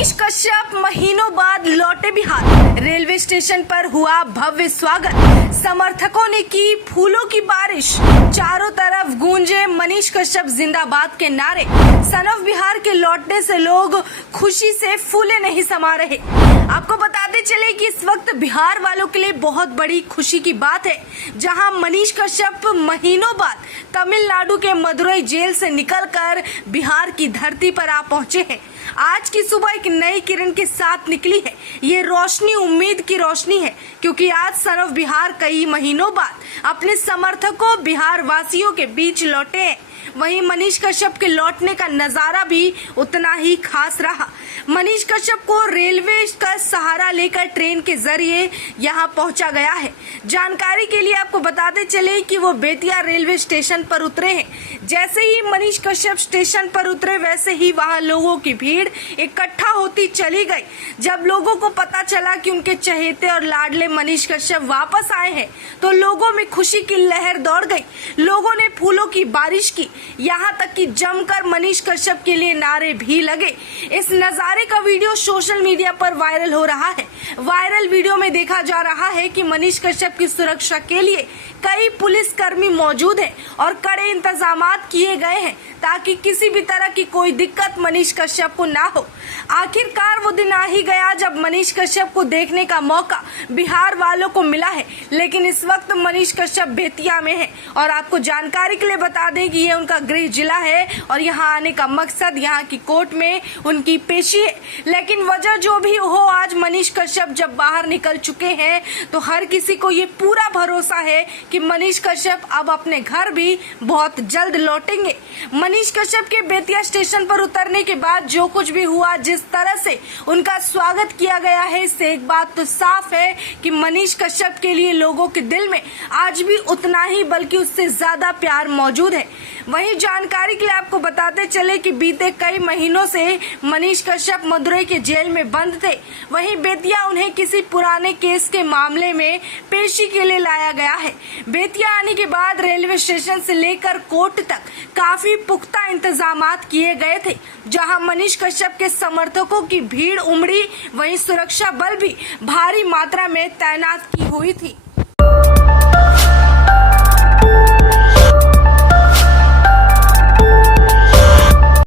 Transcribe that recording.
मनीष कश्यप महीनों बाद लौटे बिहार। रेलवे स्टेशन पर हुआ भव्य स्वागत। समर्थकों ने की फूलों की बारिश। चारों तरफ गूंजे मनीष कश्यप जिंदाबाद के नारे। सन ऑफ बिहार के लौटने से लोग खुशी से फूले नहीं समा रहे। आपको बताते चले कि इस वक्त बिहार वालों के लिए बहुत बड़ी खुशी की बात है, जहां मनीष कश्यप महीनों बाद तमिलनाडु के मदुरई जेल से निकलकर बिहार की धरती पर आ पहुंचे हैं। आज की सुबह एक नई किरण के साथ निकली है। ये रोशनी उम्मीद की रोशनी है, क्योंकि आज सन ऑफ बिहार कई महीनों बाद अपने समर्थकों बिहार वासियों के बीच लौटे हैं। वहीं मनीष कश्यप के लौटने का नजारा भी उतना ही खास रहा। मनीष कश्यप को रेलवे का सहारा लेकर ट्रेन के जरिए यहां पहुंचा गया है। जानकारी के लिए आपको बताते चले कि वो बेतिया रेलवे स्टेशन पर उतरे हैं। जैसे ही मनीष कश्यप स्टेशन पर उतरे, वैसे ही वहां लोगों की भीड़ इकट्ठा होती चली गई। जब लोगों को पता चला कि उनके चहेते और लाडले मनीष कश्यप वापस आए हैं, तो लोगों में खुशी की लहर दौड़ गई। लोगों ने फूलों की बारिश की, यहाँ तक कि जमकर मनीष कश्यप के लिए नारे भी लगे। इस नजारे का वीडियो सोशल मीडिया पर वायरल हो रहा है। वायरल वीडियो में देखा जा रहा है कि मनीष कश्यप की सुरक्षा के लिए कई पुलिसकर्मी मौजूद हैं और कड़े इंतजाम किए गए हैं, ताकि किसी भी तरह की कोई दिक्कत मनीष कश्यप को ना हो। आखिरकार वो दिन आ ही गया जब मनीष कश्यप को देखने का मौका बिहार वालों को मिला है। लेकिन इस वक्त मनीष कश्यप बेतिया में है, और आपको जानकारी के लिए बता दें कि ये उनका गृह जिला है और यहाँ आने का मकसद यहाँ की कोर्ट में उनकी पेशी है। लेकिन वजह जो भी हो, आज मनीष कश्यप जब बाहर निकल चुके हैं, तो हर किसी को ये पूरा भरोसा है कि मनीष कश्यप अब अपने घर भी बहुत जल्द लौटेंगे। मनीष कश्यप के बेतिया स्टेशन पर उतरने के बाद जो कुछ भी हुआ, जिस तरह से उनका स्वागत किया गया है, इससे एक बात तो साफ है कि मनीष कश्यप के लिए लोगों के दिल में आज भी उतना ही बल्कि उससे ज्यादा प्यार मौजूद है। वहीं जानकारी के लिए आपको बताते चले कि बीते कई महीनों से मनीष कश्यप मदुरई के जेल में बंद थे। वहीं बेतिया उन्हें किसी पुराने केस के मामले में पेशी के लिए लाया गया है। बेतिया आने के बाद रेलवे स्टेशन से लेकर कोर्ट तक काफी पुख्ता इंतजामात किए गए थे, जहां मनीष कश्यप के समर्थकों की भीड़ उमड़ी। वहीं सुरक्षा बल भी भारी मात्रा में तैनात की हुई थी।